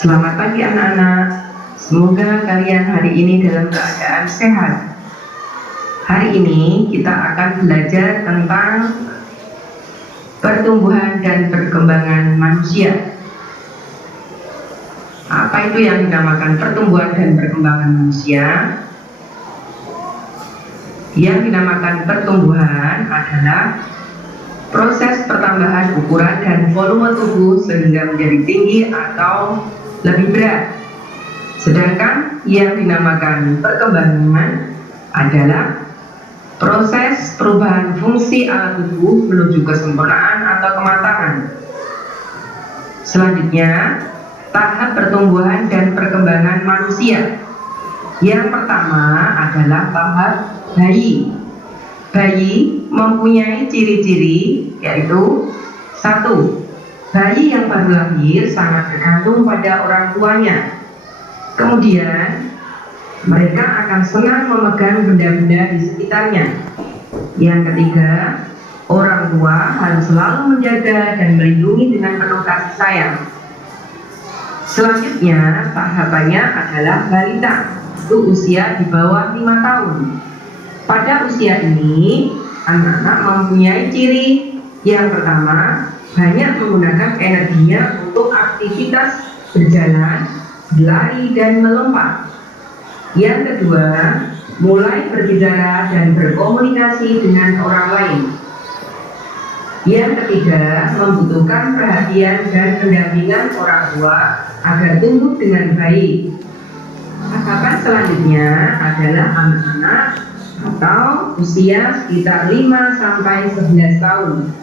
Selamat pagi anak-anak. Semoga kalian hari ini dalam keadaan sehat. Hari ini kita akan belajar tentang pertumbuhan dan perkembangan manusia. Apa itu yang dinamakan pertumbuhan dan perkembangan manusia? Yang dinamakan pertumbuhan adalah proses pertambahan ukuran dan volume tubuh sehingga menjadi tinggi atau lebih berat. Sedangkan yang dinamakan perkembangan adalah proses perubahan fungsi alat tubuh menuju kesempurnaan atau kematangan. Selanjutnya, tahap pertumbuhan dan perkembangan manusia. Yang pertama adalah tahap bayi. Bayi mempunyai ciri-ciri yaitu 1. Bayi yang baru lahir sangat bergantung pada orang tuanya. Kemudian, mereka akan senang memegang benda-benda di sekitarnya. Yang ketiga, orang tua harus selalu menjaga dan melindungi dengan penuh kasih sayang. Selanjutnya, tahapannya adalah balita, itu usia di bawah 5 tahun. Pada usia ini, anak-anak mempunyai ciri yang pertama, banyak menggunakan energinya untuk aktivitas berjalan, berlari, dan melompat. Yang kedua, mulai berbicara dan berkomunikasi dengan orang lain. Yang ketiga, membutuhkan perhatian dan pendampingan orang tua agar tumbuh dengan baik. Tahapan selanjutnya adalah anak-anak atau usia sekitar 5-11 tahun.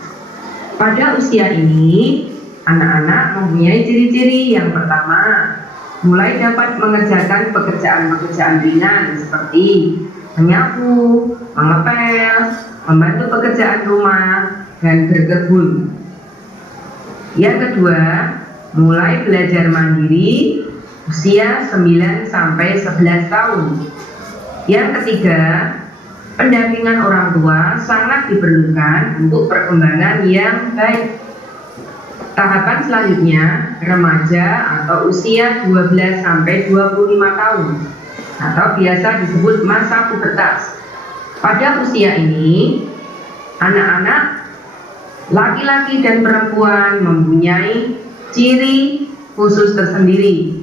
Pada usia ini, anak-anak mempunyai ciri-ciri yang pertama, mulai dapat mengerjakan pekerjaan-pekerjaan ringan seperti menyapu, mengepel, membantu pekerjaan rumah, dan berkebun. Yang kedua, mulai belajar mandiri usia 9-11 tahun. Yang ketiga, pendampingan orang tua sangat diperlukan untuk perkembangan yang baik. Tahapan selanjutnya, remaja atau usia 12-25 tahun atau biasa disebut masa pubertas. Pada usia ini, anak-anak laki-laki dan perempuan mempunyai ciri khusus tersendiri.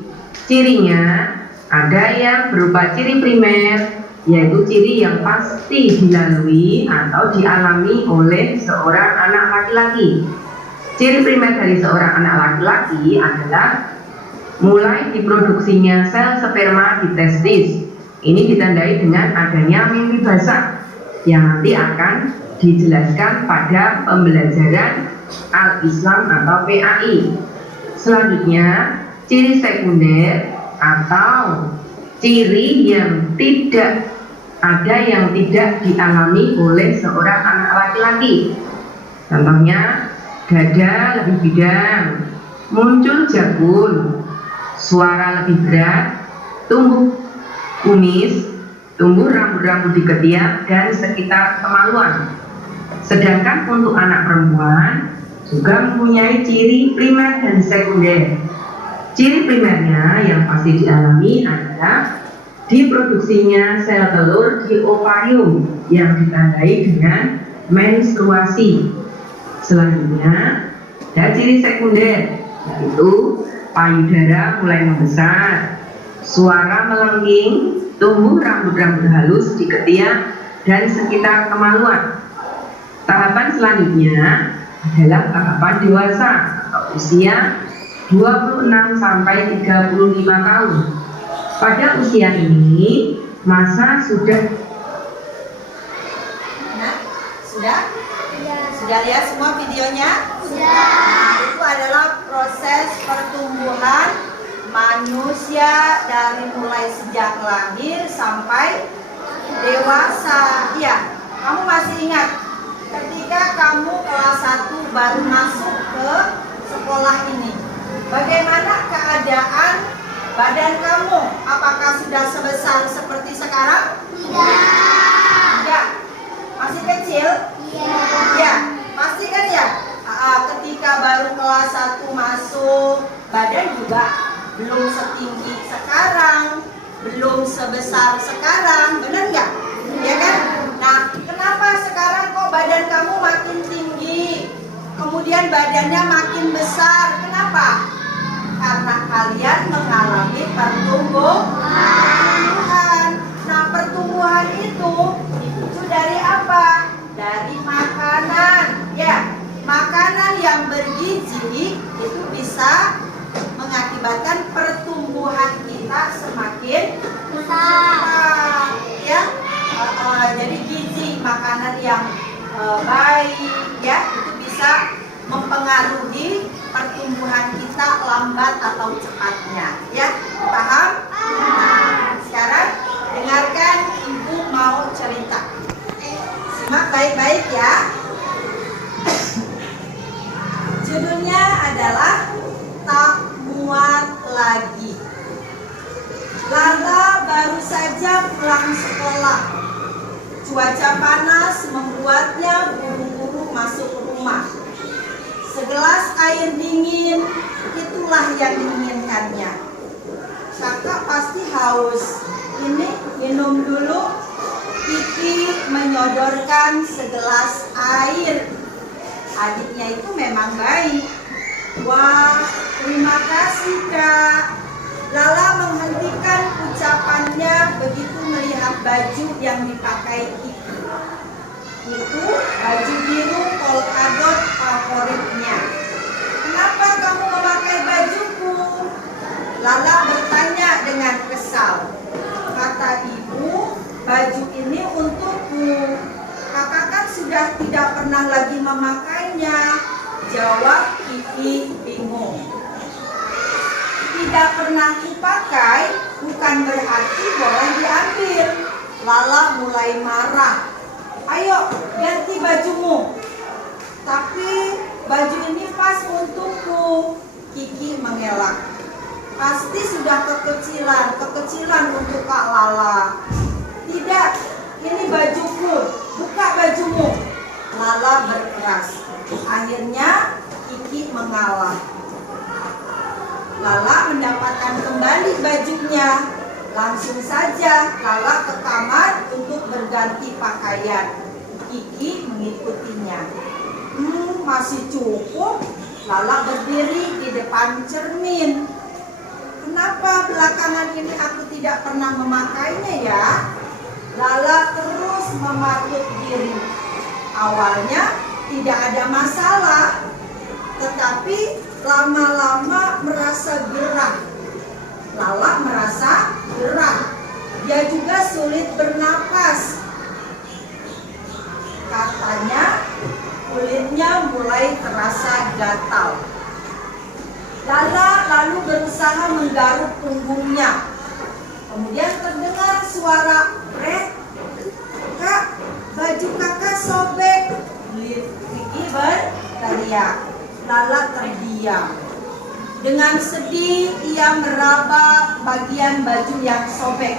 Cirinya ada yang berupa ciri primer, yaitu ciri yang pasti dilalui atau dialami oleh seorang anak laki-laki. Ciri primer dari seorang anak laki-laki adalah mulai diproduksinya sel sperma di testis. Ini ditandai dengan adanya mimpi basah yang nanti akan dijelaskan pada pembelajaran Al-Islam atau PAI. Selanjutnya, ciri sekunder atau ciri yang tidak dialami oleh seorang anak laki-laki. Contohnya, dada lebih bidang, muncul jabun, suara lebih berat, tumbuh kumis, tumbuh rambut-rambut di ketiak dan sekitar kemaluan. Sedangkan untuk anak perempuan juga mempunyai ciri primer dan sekunder. Ciri primernya yang pasti dialami adalah diproduksinya sel telur di ovarium yang ditandai dengan menstruasi. Selanjutnya, ada ciri sekunder, yaitu payudara mulai membesar, suara melengking, tumbuh rambut-rambut halus di ketiak dan sekitar kemaluan. Tahapan selanjutnya adalah tahapan dewasa atau usia 26-35 tahun. Pada usia ini, masa sudah lihat semua videonya? Sudah. Itu adalah proses pertumbuhan manusia dari mulai sejak lahir sampai dewasa. Iya, kamu masih ingat ketika kamu kelas 1 baru masuk ke sekolah ini, bagaimana keadaan badan kamu? Apakah sudah sebesar seperti sekarang? Tidak. Masih kecil? Ya, pasti kan ya. Ketika baru kelas 1 masuk, badan juga belum setinggi sekarang, belum sebesar sekarang, benar nggak? Ya kan? Nah, kenapa sekarang kok badan kamu makin tinggi, kemudian badannya makin besar? Kenapa? Karena kalian mengalami pertumbuhan. Nah, pertumbuhan itu dari apa? Dari makanan. Ya, makanan yang bergizi itu bisa mengakibatkan pertumbuhan kita semakin besar. Ya, jadi gizi makanan yang baik, ya, itu bisa mempengaruhi pertumbuhan kita lambat atau cepatnya, ya, paham? Nah, sekarang dengarkan ibu mau cerita. Simak baik-baik ya. Judulnya adalah Tak Muat Lagi. Lala baru saja pulang sekolah. Cuaca panas membuatnya buru-buru masuk rumah. Segelas air dingin, itulah yang diinginkannya. Kakak pasti haus. Ini minum dulu. Kiki menyodorkan segelas air. Adiknya itu memang baik. Wah, terima kasih Kak. Lala menghentikan ucapannya begitu melihat baju yang dipakai Kiki. Itu baju biru polkadot favoritnya. Kenapa kamu memakai bajuku? Lala bertanya dengan kesal. Kata ibu, baju ini untukku. Kakak kan sudah tidak pernah lagi memakainya. Jawab Kiki bingung. Tidak pernah dipakai bukan berarti boleh diambil. Lala mulai marah. Ayo ganti bajumu. Tapi baju ini pas untukku. Kiki mengelak. Pasti sudah kekecilan untuk Kak Lala. Tidak, ini bajuku. Buka bajumu. Lala berkeras. Akhirnya Kiki mengalah. Lala mendapatkan kembali bajunya. Langsung saja Lala ke kamar untuk berganti pakaian. Kiki mengikutinya. Masih cukup. Lala berdiri di depan cermin. Kenapa belakangan ini aku tidak pernah memakainya ya? Lala terus mematut diri. Awalnya tidak ada masalah, tetapi lama-lama merasa gerah. Lala merasa gerah. Dia juga sulit bernapas. Katanya kulitnya mulai terasa gatal. Lala lalu berusaha menggaruk punggungnya. Kemudian terdengar suara "Red, Kak, baju kakak sobek." Kiki berteriak. Lala terdiam. Dengan sedih ia meraba bagian baju yang sobek.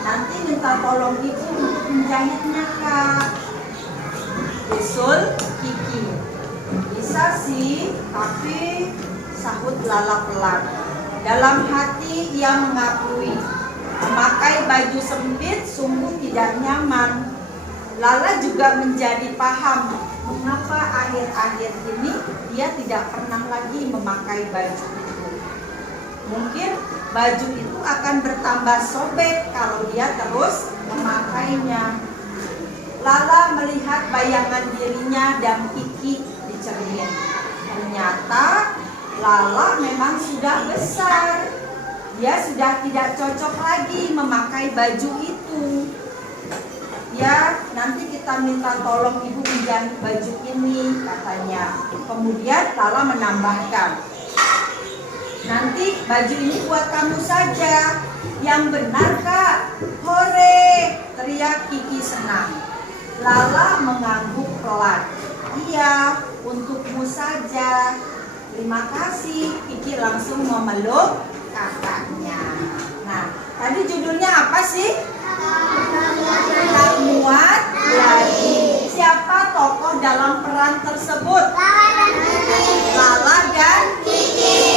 Nanti minta tolong ibu untuk menjahitnya Kak. Usul Kiki. Bisa sih, tapi sahut Lala pelan. Dalam hati ia mengakui memakai baju sempit sungguh tidak nyaman. Lala juga menjadi paham mengapa akhir-akhir ini dia tidak pernah lagi memakai baju itu. Mungkin baju itu akan bertambah sobek kalau dia terus memakainya. Lala melihat bayangan dirinya dan Kiki di cermin. Ternyata Lala memang sudah besar. Dia sudah tidak cocok lagi memakai baju itu. Ya, nanti kita minta tolong ibu menjahit baju ini, katanya. Kemudian Lala menambahkan, nanti baju ini buat kamu saja. Yang benar Kak. Hore, teriak Kiki senang. Lala mengangguk pelan. Iya, untukmu saja. Terima kasih. Kiki langsung memeluk kakaknya. Nah, tadi judulnya apa sih? Tak Muat Lagi. Siapa tokoh dalam peran tersebut? Lala dan Kiki.